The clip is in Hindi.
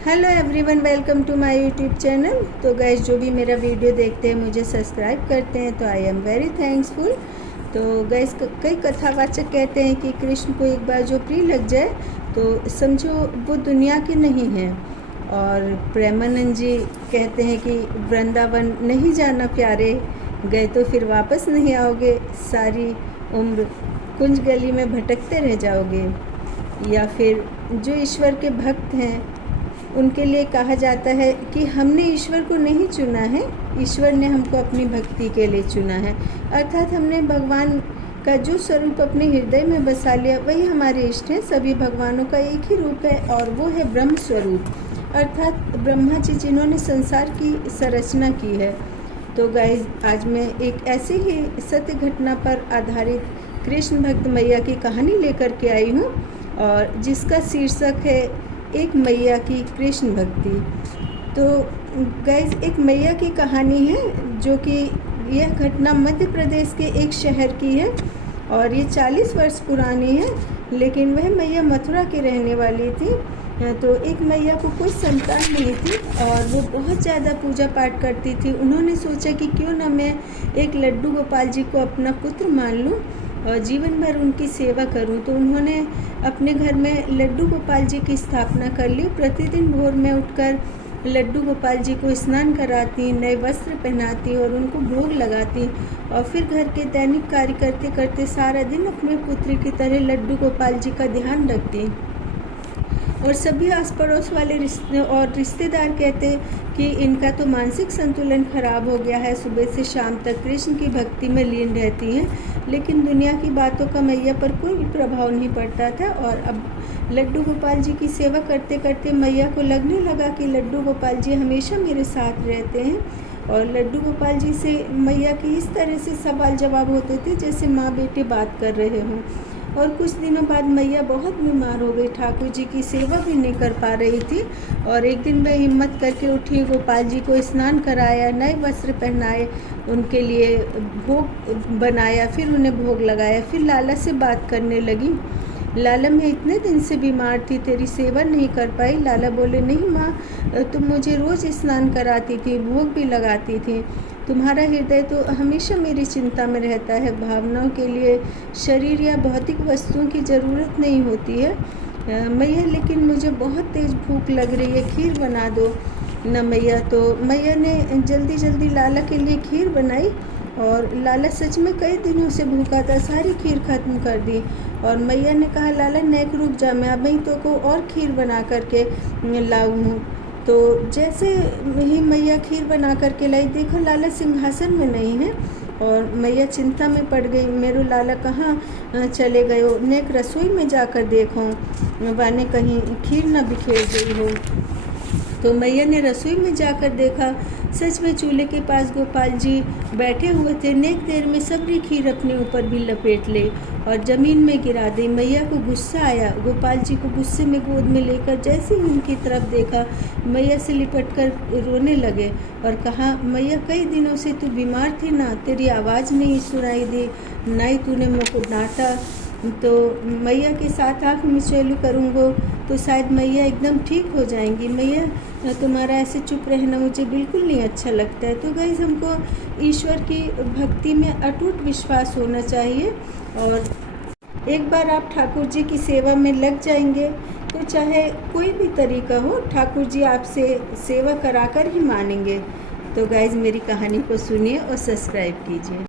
Hello everyone, welcome to my YouTube channel. तो गाइस, जो भी मेरा वीडियो देखते हैं, मुझे सब्सक्राइब करते हैं, तो आई एम वेरी थैंक्सफुल। तो गाइस, कई कथावाचक कहते हैं कि कृष्ण को एक बार जो प्रिय लग जाए तो समझो वो दुनिया के नहीं है। और प्रेमानंद जी कहते हैं कि वृंदावन नहीं जाना प्यारे, गए तो फिर वापस नहीं आओगे, सारी उम्र कुंज गली में भटकते रह जाओगे। या फिर जो ईश्वर के भक्त हैं उनके लिए कहा जाता है कि हमने ईश्वर को नहीं चुना है, ईश्वर ने हमको अपनी भक्ति के लिए चुना है। अर्थात हमने भगवान का जो स्वरूप अपने हृदय में बसा लिया वही हमारे इष्ट है। सभी भगवानों का एक ही रूप है और वो है ब्रह्म स्वरूप, अर्थात ब्रह्मा जी जिन्होंने संसार की संरचना की है। तो गाइस, आज मैं एक ऐसी ही सत्य घटना पर आधारित कृष्ण भक्त मैया की कहानी लेकर के आई हूँ, और जिसका शीर्षक है एक मैया की कृष्ण भक्ति। तो गाइस, एक मैया की कहानी है जो कि यह घटना मध्य प्रदेश के एक शहर की है और ये 40 वर्ष पुरानी है। लेकिन वह मैया मथुरा की रहने वाली थी। तो एक मैया को कोई संतान नहीं थी और वो बहुत ज़्यादा पूजा पाठ करती थी। उन्होंने सोचा कि क्यों ना मैं एक लड्डू गोपाल जी को अपना पुत्र मान लूँ और जीवन भर उनकी सेवा करूं। तो उन्होंने अपने घर में लड्डू गोपाल जी की स्थापना कर ली। प्रतिदिन भोर में उठकर लड्डू गोपाल जी को स्नान कराती, नए वस्त्र पहनाती और उनको भोग लगाती, और फिर घर के दैनिक कार्य करते करते सारा दिन अपने पुत्र की तरह लड्डू गोपाल जी का ध्यान रखती। और सभी आस पड़ोस वाले रिश्तेदार कहते कि इनका तो मानसिक संतुलन खराब हो गया है, सुबह से शाम तक कृष्ण की भक्ति में लीन रहती हैं। लेकिन दुनिया की बातों का मैया पर कोई भी प्रभाव नहीं पड़ता था। और अब लड्डू गोपाल जी की सेवा करते करते मैया को लगने लगा कि लड्डू गोपाल जी हमेशा मेरे साथ रहते हैं। और लड्डू गोपाल जी से मैया की इस तरह से सवाल जवाब होते थे जैसे माँ बेटे बात कर रहे हों। और कुछ दिनों बाद मैया बहुत बीमार हो गई, ठाकुर जी की सेवा भी नहीं कर पा रही थी। और एक दिन वह हिम्मत करके उठी, गोपाल जी को स्नान कराया, नए वस्त्र पहनाए, उनके लिए भोग बनाया, फिर उन्हें भोग लगाया। फिर लाला से बात करने लगी। लाला, मैं इतने दिन से बीमार थी, तेरी सेवा नहीं कर पाई। लाला बोले, नहीं माँ, तुम मुझे रोज़ स्नान कराती थी, भोग भी लगाती थी, तुम्हारा हृदय तो हमेशा मेरी चिंता में रहता है। भावनाओं के लिए शरीर या भौतिक वस्तुओं की ज़रूरत नहीं होती है। मैया, लेकिन मुझे बहुत तेज़ भूख लग रही है, खीर बना दो न मैया। तो मैया ने जल्दी जल्दी लाला के लिए खीर बनाई और लाला सच में कई दिनों से भूखा था, सारी खीर खत्म कर दी। और मैया ने कहा, लाला नेक रुक जा, मैं अभी तो को और खीर बना करके लाऊं। तो जैसे ही मैया खीर बना करके लाई, देखो लाला सिंहासन में नहीं है। और मैया चिंता में पड़ गई, मेरे लाला कहाँ चले गए हो, नेक रसोई में जाकर देखो, वाने कहीं खीर न बिखेर गई हो। तो मैया ने रसोई में जाकर देखा, सच में चूल्हे के पास गोपाल जी बैठे हुए थे। नेक देर में सबरी खीर अपने ऊपर भी लपेट ले और ज़मीन में गिरा दी। मैया को गुस्सा आया, गोपाल जी को गुस्से में गोद में लेकर जैसे ही उनकी तरफ देखा, मैया से लिपट कर रोने लगे और कहा, मैया, कई दिनों से तू बीमार थी ना, तेरी आवाज़ नहीं सुनाई दी, ना ही तूने मुझको डांटा। तो मैया के साथ आँख मिचौली करूँगा तो शायद मैया एकदम ठीक हो जाएंगी। मैया, तुम्हारा ऐसे चुप रहना मुझे बिल्कुल नहीं अच्छा लगता है। तो गाइस, हमको ईश्वर की भक्ति में अटूट विश्वास होना चाहिए। और एक बार आप ठाकुर जी की सेवा में लग जाएंगे तो चाहे कोई भी तरीका हो, ठाकुर जी आपसे सेवा कराकर ही मानेंगे। तो गाइस, मेरी कहानी को सुनिए और सब्सक्राइब कीजिए।